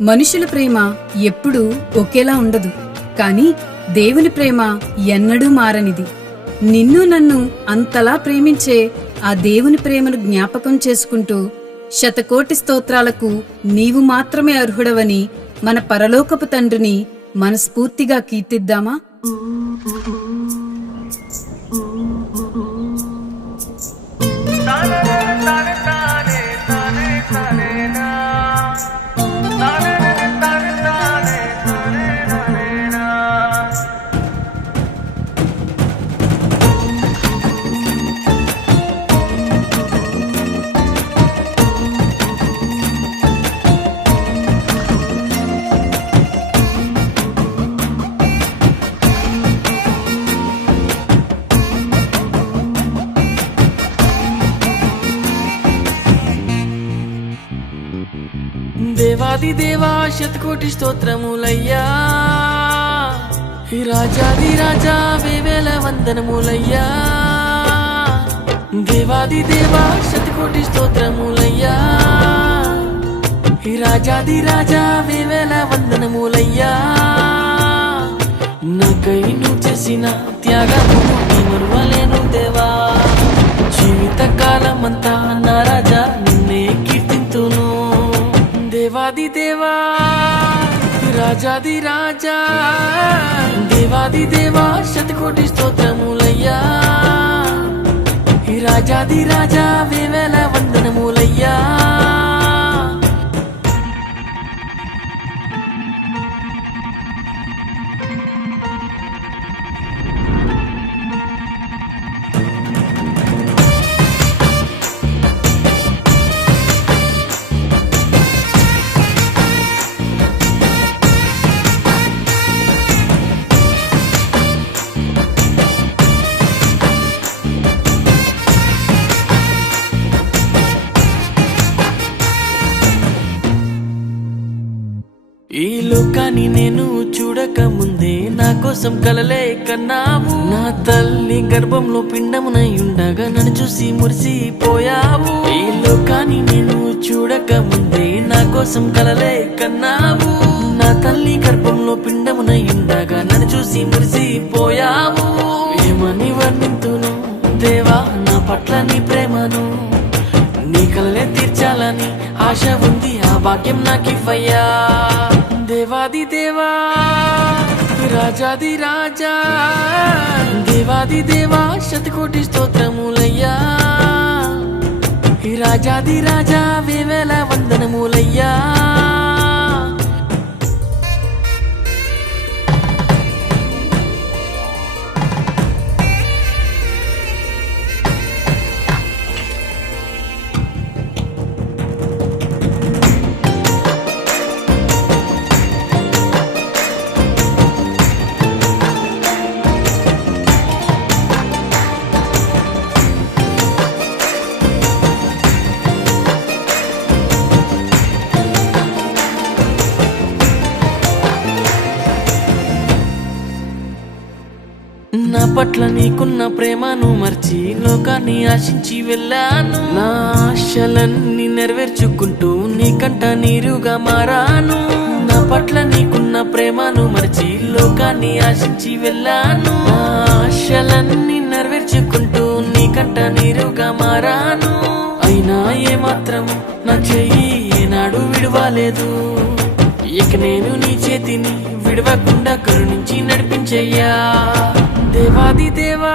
మనుషుల ప్రేమ ఎప్పుడూ ఒకేలా ఉండదు, కాని దేవుని ప్రేమ ఎన్నడూ మారనిది. నిన్ను నన్ను అంతలా ప్రేమించే ఆ దేవుని ప్రేమను జ్ఞాపకం చేసుకుంటూ శతకోటి స్తోత్రాలకు నీవు మాత్రమే అర్హుడవని మన పరలోకపు తండ్రిని మనస్ఫూర్తిగా కీర్తిద్దామా? దేవాది దేవా శతకోటి స్తోత్రములయ్యా, రాజాది రాజా వేవేల వందనములయ్యా. దేవాది దేవా శతకోటి స్తోత్రములయ్యా, రాజాది రాజా వేవేల వందనములయ్యా. నాకై నువ్వు చేసిన త్యాగము మరువలేను దేవా, జీవిత కాలమంతా నా రాజా నిన్నే కీర్తింతును. దేవాది దేవా రాజాది రాజా, దేవాది దేవా శతకోటి స్తోత్రములయ్యా, రాజాది రాజా వేవేల వందనములయ్యా. ఈ లోకాన్ని నేను చూడక ముందే నా కోసం కలలే కన్నావు. నా తల్లి గర్భంలో పిండమునై ఉండగా నన్ను చూసి మురిసిపోయావు. ఈ లోకాన్ని నేను చూడక ముందే నా కోసం కలలే కన్నావు. నా తల్లి గర్భంలో పిండమునై ఉండగా నన్ను చూసి మురిసిపోయావు. ఏమని వర్ణింతును దేవా నా పట్ల నీ ప్రేమను, నీ కలలే తీర్చాలని ఆశ ఉంది, ఆ భాగ్యం నాకివ్వయ్యా. దేవాది దేవా రాజాది రాజా, దేవాది దేవా శతకోటి స్తోత్రములయ్యా, రాజాది రాజా వేవేల వందనములయ్యా. నా పట్ల నీకున్న ప్రేమను మర్చి లోకాన్ని ఆశించి వెళ్ళాను. నా ఆశలన్నీ నెరవేర్చుకుంటూ నీకంట నీరుగా మారాను. నా పట్ల నీకున్న ప్రేమను మర్చి లోకాన్ని ఆశించి వెళ్ళాను. నా ఆశలన్నీ నెరవేర్చుకుంటూ నీకంట నీరుగా మారాను. అయినా ఏమాత్రము నా చెయ్యి ఏనాడు విడవలేదు. ఇక నేను నీ చేతిని విడవకుండా కరుణించి నడిపించయ్యా. దేవాది దేవా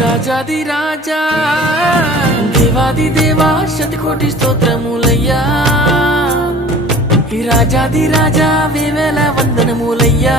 రాజాది రాజా, దేవాది దేవా శతకోటి స్తోత్రములయ్యా, రాజాది రాజా వేవేల వందనములయ్యా.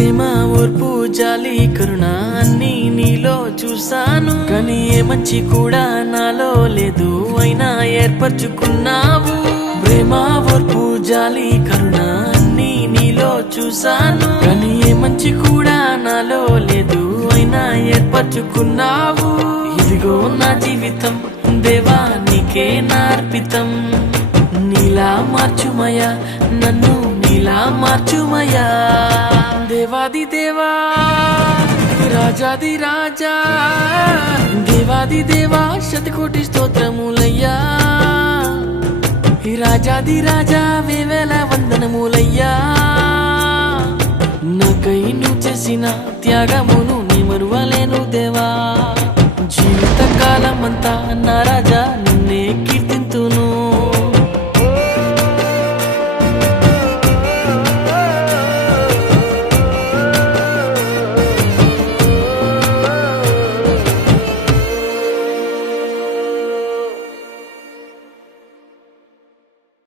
ప్రేమ ఓర్పు జాలి కరుణ అన్నీ నీలో చూసాను, కానీ ఏ మంచి కూడా నాలో లేదు, అయినా ఏర్పరచుకున్నావు. ప్రేమ ఓర్పు జాలి కరుణ అన్నీ నీలో చూసాను, కానీ ఏ మంచి కూడా నాలో లేదు, అయినా ఏర్పరచుకున్నావు. ఇదిగో నా జీవితం దేవా నీకే నార్పితం, నీలా మార్చుమయా నన్ను నీలా మార్చుమయా. దేవాది దేవా రాజాది రాజా, దేవాది దేవా శతకోటి స్తోత్రములయ్యా. రాజాది రాజా వేవేల వందనములయ్యా. నాకై నువ్వు చేసిన త్యాగమును నీ మరువలేను దేవా. జీవిత కాలమంతా నా రాజా నిన్నే కీర్తింతును.